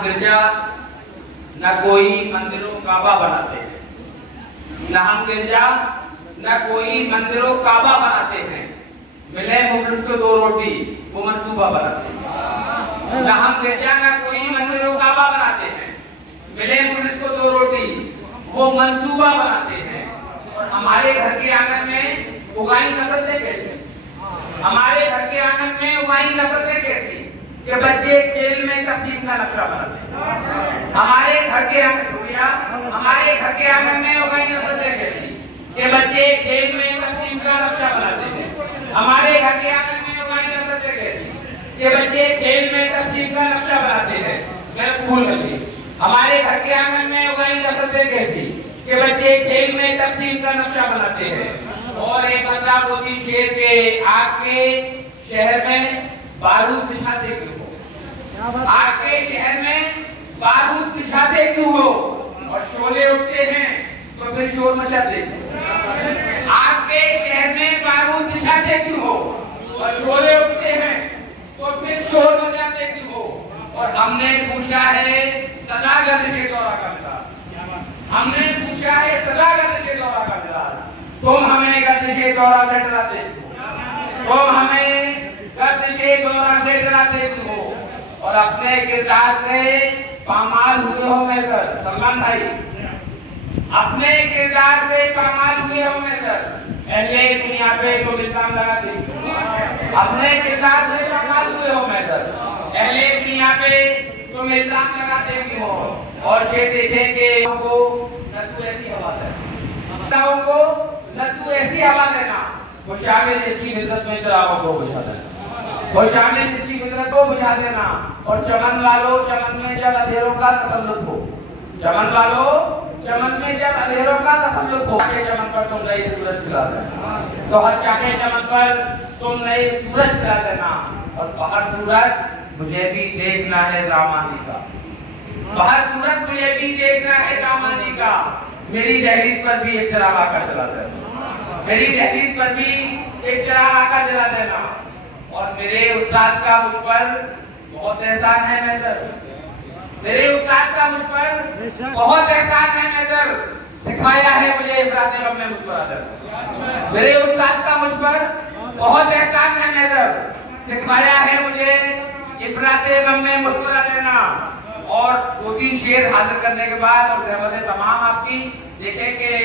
हम गिरजा न कोई मंदिरों काबा बनाते हैं, न हम गिरजा न कोई मंदिरों काबा बनाते हैं। मिले मुफलिस को 2 रोटी वो मंसूबा बनाते हैं। न हम गिरजा न कोई मंदिरों काबा बनाते हैं, मिले मुफलिस को 2 रोटी वो मंसूबा बनाते हैं। और हमारे घर के आंगन में उगाई नफरतें कैसी, हमारे घर के आंगन में उगाई नफरतें कैसी कि बच्चे खेल में तकसीम का नक्शा बनाते हैं। हमारे घर के आंगन शुक्रिया, हमारे घर के आंगन में उगाई नफरतें कैसी कि बच्चे खेल में तकसीम का नक्शा बनाते हैं। हमारे घर के आंगन में उगाई नफरतें कैसी कि बच्चे खेल में तकसीम का नक्शा बनाते हैं। मैं भूल गई, हमारे घर के आंगन में उगाई नफरतें कैसी कि बच्चे खेल में तकसीम का नक्शा बनाते हैं। और एक बंदा मोदी शेर के आग के शहर में बारूद बिछाते क्यों हो, आग के शहर में बारूद बिछाते क्यों हो, और शोले उठते हैं तो फिर शोर मचाते क्यों। आग के शहर में बारूद बिछाते क्यों हो, और शोले उठते हैं तो फिर शोर मचाते क्यों हो। और हमने पूछा है सदा गर्दिश के दौरा का मिजाज, हमने पूछा है सदा गर्दिश के दौरा का मिजाज, तुम हमें गर्दिश के दौरा से डराते क्यों, तुम हमें गर्दिश के दौरा से डराते क्यों हो। और अपने किरदार से पामाल हुए हो मेजर सलमान भाई, अपने किरदार से पामाल हुए हो मेजर, अहले दुनिया पे तो इल्जाम लगाते क्यों, अपने किरदार से पामाल हुए हो मेजर, अहले दुनिया पे तुम इल्जाम लगाते क्यों हो। और शेर देखेंगे को न तू ऐसी हवा देना, को न तू ऐसी हवा देना, वो शामिल इसकी हिजरत में चरागों को बुझा देना, वो शामिल इसकी हिजरत को बुझा देना। और चमन वालों चमन में जब अंधेरों का तसल्लुत हो, चमन वालों चमन में जब अंधेरों का तसल्लुत हो, चमन पर तुम नई सूरज खिला देना, तो हर शाखे चमन पर तुम नई सूरज खिला देना। और बाहर सूरज मुझे भी देखना है दामानी का, बाहर सूरज मुझे भी देखना है दामानी का, मेरी दहलीज पर भी एक चराग आकर जला देना, मेरी दहलीज पर भी एक चराग आकर जला देना। और मेरे उस्ताद का मुझ पर बहुत एहसान है मेजर, मेरे उस्ताद का मुझ पर बहुत एहसान है मेजर, सिखाया है मुझे इफराते गम में मुस्कुरा देना, मेरे उस्ताद का मुझ पर बहुत एहसान है मेजर, सिखाया है मुझे इफराते गम में मुस्कुरा देना। और 2-3 शेर हाजिर करने के बाद और तमाम आपकी देखेंगे